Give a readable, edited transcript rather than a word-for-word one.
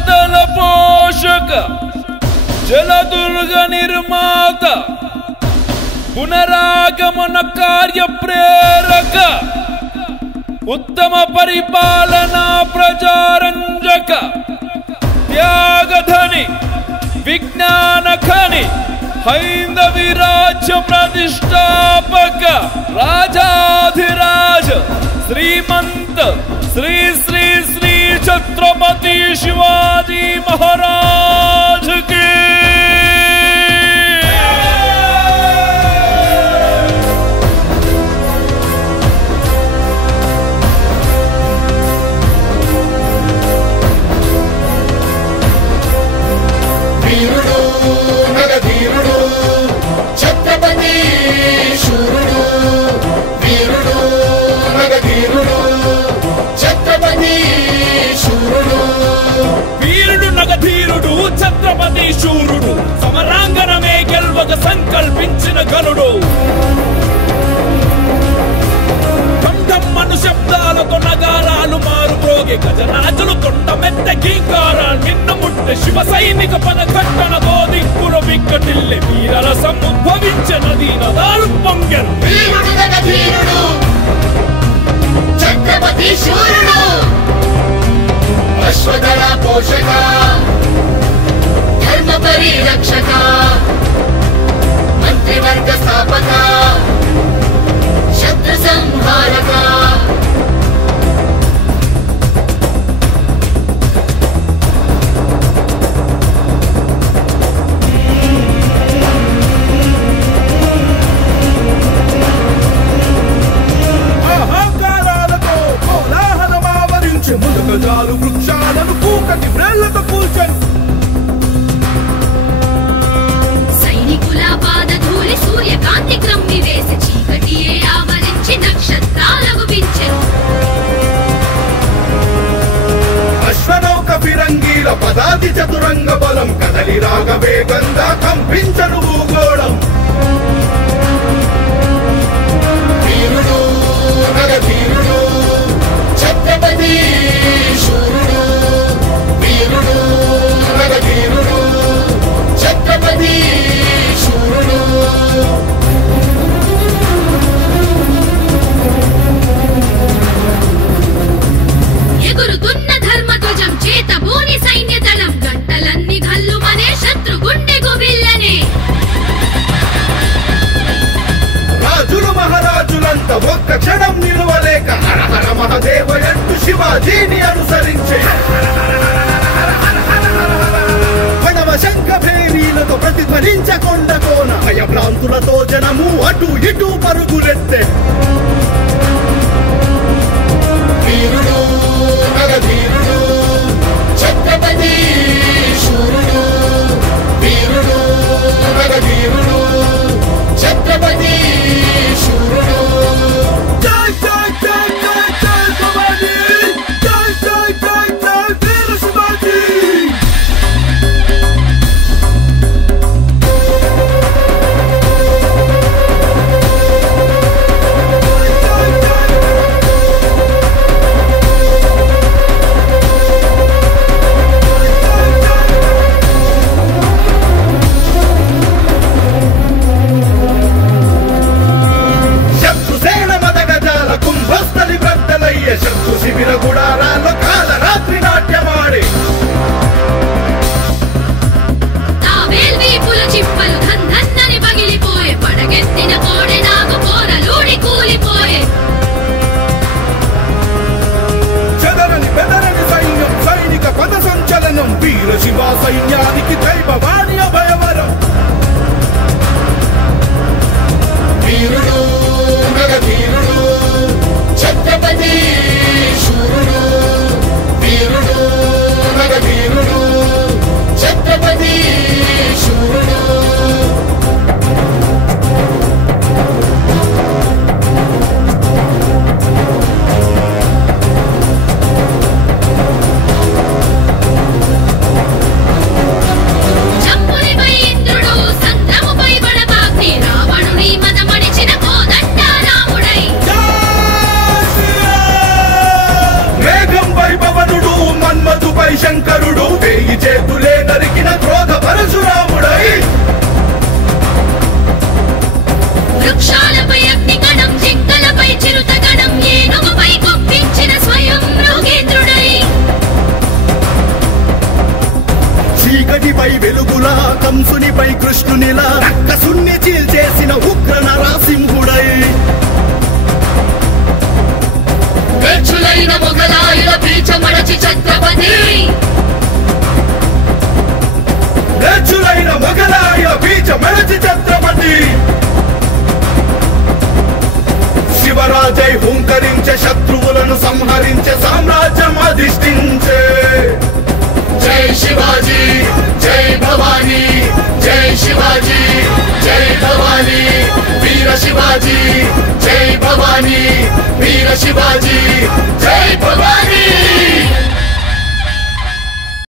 సంపదల పోషక జలదుర్గ నిర్మాత పునరాగమన కార్య ప్రేరక ఉత్తమ పరిపాలనా ప్రజారంజక త్యాగధని విజ్ఞాన ఖని హైందవి రాజ్య ప్రతిష్టాపక రాజాధిరాజ శ్రీమంత శ్రీ శ్రీ శ్రీ ఛత్రపతి శివాజీ మహారాజ్ కి ఛత్రపతి శూరుడు సమరాంగణమే గెల్వక సంకల్పించిన గనుడు ఢంఢమ్మను శబ్దాలతో నగారాలు మారు ప్రోగే గజరాజులు తొండమెత్త గీకారాలు నిన్ను ముట్టె శివ సైనిక పద ఘట్టనతో దిక్కుల విక్కటిల్లె వీరరసం ఉద్భవించిన దీనదారు పొంగెను ఛత్రపతి శూరుడు అశ్వదళ పోషక ధర్మ పరిరక్షక మంత్రివర్గ స్థాపక శత్రు సంహారక అహంకారాలతో కోలాహలమావరించి ములుగజాలు వృక్షాలను కూకటి వ్రేళ్లతో కూల్చని సూర్యకాంతి క్రమ్మి వేసి చీకటియే ఆవరించి నక్షత్రాలకు పించెను అశ్వనౌక ఫిరంగీల పదాతి చతురంగ బలం కదలి రాగవేగంగా కంపించను భూగోళం వీరుడు నగధీరుడు ఛత్రపతి శూరుడు వీరుడు నగధీరుడు ఛత్రపతి శూరుడు ఎగురుతున్న ధర్మధ్వజం చేత భూని సైన్య దళం గంటలన్నీ గల్లుమనే శత్రు గుండె గుబిల్లనే రాజులు మహారాజులంతా ఒక్క క్షణం నిలవలేక హర హర మహదేవయంటూ శివాజీని అనుసరించే ప్రణవ శంఖ భేరీలతో ప్రతిధ్వనించకొండ కోన భయభ్రాంతులతో జనము అటు ఇటు పరుగులెత్తే వీరుడు నగధీరుడు ఛత్రపతి శూరుడు వీరుడు నగధీరుడు ఛత్రపతి శూరుడు జై జై జై జై జై భవానీ జై జై జై జై వీర శివాజీ శత్రు శిబిర గుడారాల్లో కాల రాత్రి నాట్యమాడి తావేల్వీపుల చిప్పలు ధన్నని పగిలిపోయే పడగెత్తిన కోడె నాగు కోరలూడి కూలిపోయే చెదరని బెదరని సైన్యం సైనిక పద సంచలనం వీర శివ సైన్యానికి దైవవాణి అభయవరం వీరుడు నగధీరుడు ఛత్రపతి శూరుడు వీరుడు నగధీరుడు ఛత్రపతి శూరుడు జంబునిపై ఇంద్రుడు సంద్రముపై బడబాగ్ని రావణుని మదమడిచిన కోదండ రాముడై మేఘంపై పవనుడు మన్మధుపై శంకరుడు వెయ్యి చేతులే నరికిన క్రోధ పరశురాముడై వృక్షాలపై అగ్నిగణం జింకలపై చిరుతగణం ఏనుగుపై కొప్పించిన స్వయం మృగేంద్రుడై చీకటిపై వెలుగులా కంసునిపై కృష్ణునిలా రక్కసుణ్ణి చీల్చేసిన ఉగ్ర నరసింహుడై వేచులైన మొగలాయుల బీజమడచి ఛత్రపతి వేచులైన మొగలాయ బీజమడచి ఛత్రపతి శివరాజై హుంకరించే శత్రువులను సంహరించే సామ్రాజ్యం అధిష్ఠించే జై శివాజీ జై భవానీ జై శివాజీ జై భవానీ వీర శివాజీ జై భవానీ వీర శివాజీ